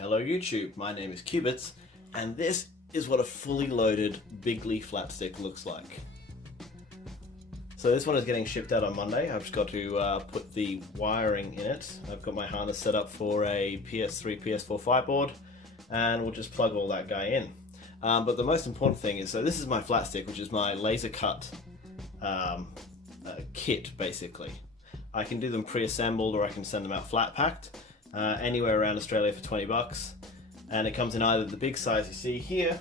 Hello YouTube, my name is Cubits, and this is what a fully loaded big leaf flat stick looks like. So this one is getting shipped out on Monday. I've just got to put the wiring in it. I've got my harness set up for a PS3, PS4 fight board, and we'll just plug all that guy in. But the most important thing is, so this is my flat stick, which is my laser cut kit basically. I can do them pre-assembled or I can send them out flat packed. Anywhere around Australia for 20 bucks, and it comes in either the big size you see here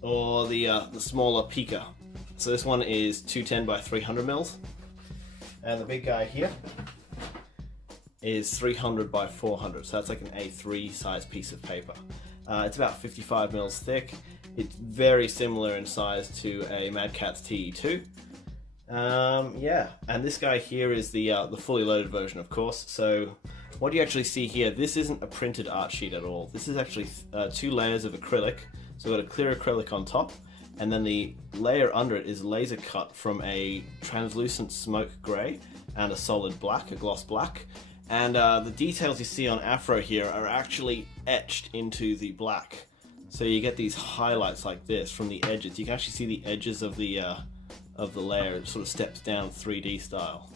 or the smaller Pika. So this one is 210 by 300 mils, and the big guy here is 300 by 400, so that's like an A3 size piece of paper. It's about 55 mils thick. It's very similar in size to a Mad Catz TE2. Yeah, and this guy here is the fully loaded version, of course. So what you actually see here, this isn't a printed art sheet at all. This is actually 2 layers of acrylic. So we've got a clear acrylic on top, and then the layer under it is laser cut from a translucent smoke grey and a solid black, a gloss black. And the details you see on Afro here are actually etched into the black. So you get these highlights like this from the edges. You can actually see the edges of the layer. It sort of steps down 3D style,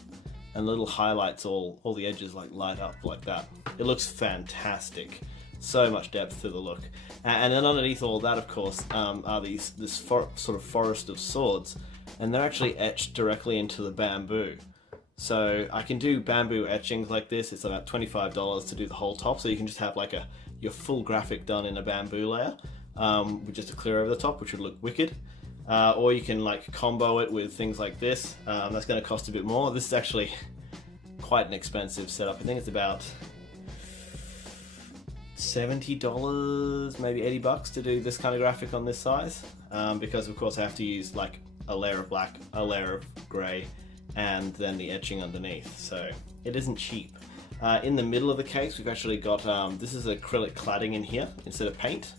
and little highlights all the edges like light up like that. It looks fantastic. So much depth to the look. And then underneath all that, of course, are this sort of forest of swords, and they're actually etched directly into the bamboo. So I can do bamboo etchings like this. It's about $25 to do the whole top, so you can just have like your full graphic done in a bamboo layer with just a clear over the top, which would look wicked. Or you can like combo it with things like this. That's going to cost a bit more. This is actually quite an expensive setup. I think it's about $70, maybe 80 bucks to do this kind of graphic on this size. Because of course I have to use like a layer of black, a layer of grey, and then the etching underneath. So it isn't cheap. In the middle of the case we've actually got, this is acrylic cladding in here instead of paint,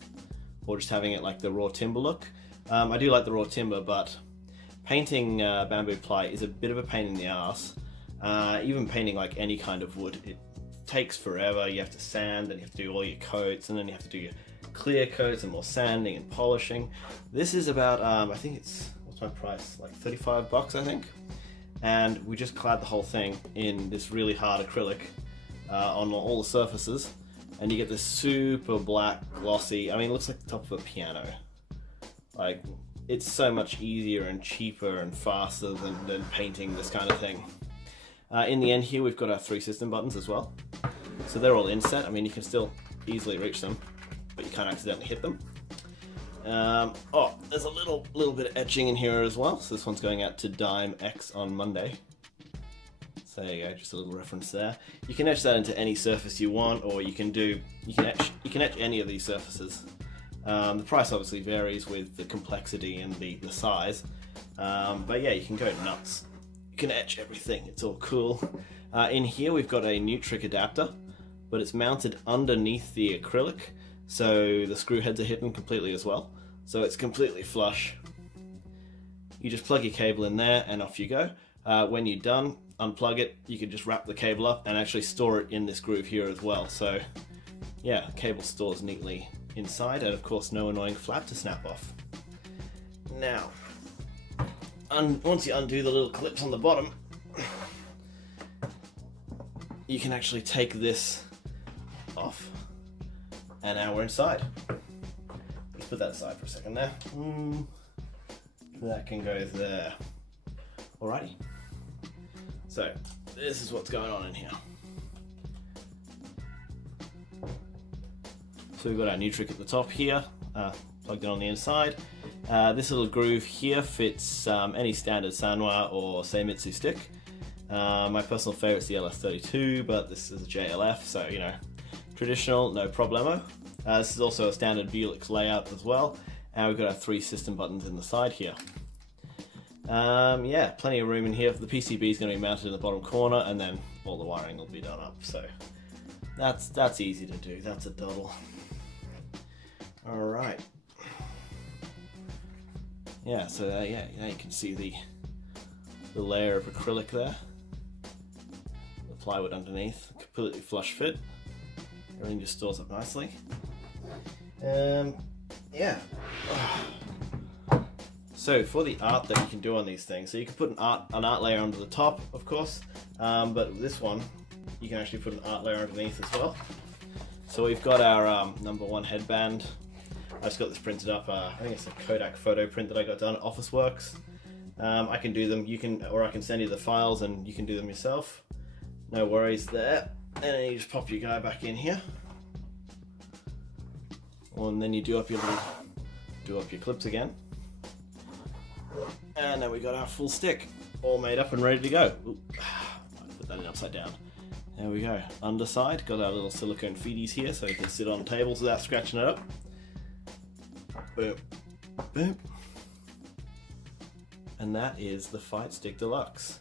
or just having it like the raw timber look. I do like the raw timber, but painting bamboo ply is a bit of a pain in the ass. Even painting like any kind of wood, it takes forever. You have to sand, and you have to do all your coats, and then you have to do your clear coats and more sanding and polishing. This is about, I think it's, what's my price? Like 35 bucks, I think. And we just clad the whole thing in this really hard acrylic on all the surfaces, and you get this super black, glossy, I mean, it looks like the top of a piano. Like, it's so much easier and cheaper and faster than painting this kind of thing. In the end here, we've got our 3 system buttons as well. So they're all inset. I mean, you can still easily reach them, but you can't accidentally hit them. Oh, there's a little bit of etching in here as well. So this one's going out to Dime X on Monday. So there you go, just a little reference there. You can etch that into any surface you want, or you can etch any of these surfaces. The price obviously varies with the complexity and the size, but yeah, you can go nuts. You can etch everything, it's all cool. In here we've got a Neutrik adapter, but it's mounted underneath the acrylic, so the screw heads are hidden completely as well. So it's completely flush. You just plug your cable in there and off you go. When you're done, unplug it. You can just wrap the cable up and actually store it in this groove here as well. So yeah, cable stores neatly inside, and of course no annoying flap to snap off. Now, once you undo the little clips on the bottom, you can actually take this off, and now we're inside. Let's put that aside for a second there. That can go there. Alrighty. So this is what's going on in here. So we've got our Neutrik at the top here, plugged in on the inside. This little groove here fits any standard Sanwa or Seimitsu stick. My personal favorite is the LS32, but this is a JLF, so you know, traditional, no problemo. This is also a standard deluxe layout as well, and we've got our 3 system buttons in the side here. Yeah, plenty of room in here. The PCB is going to be mounted in the bottom corner, and then all the wiring will be done up. So that's easy to do. That's a doddle. All right. Yeah, so yeah, now you can see the layer of acrylic there. The plywood underneath, completely flush fit. Everything just stores up nicely. Yeah. So for the art that you can do on these things, so you can put an art layer under the top, of course, but this one, you can actually put an art layer underneath as well. So we've got our #1 headband. I just got this printed up. I think it's a Kodak photo print that I got done at Officeworks. I can do them. Or I can send you the files and you can do them yourself. No worries there. And then you just pop your guy back in here. And then you do up your clips again. And then we got our full stick, all made up and ready to go. Ooh, put that in upside down. There we go. Underside, got our little silicone feeties here so you can sit on tables without scratching it up. Boom, boom. And that is the Flatstick Deluxe.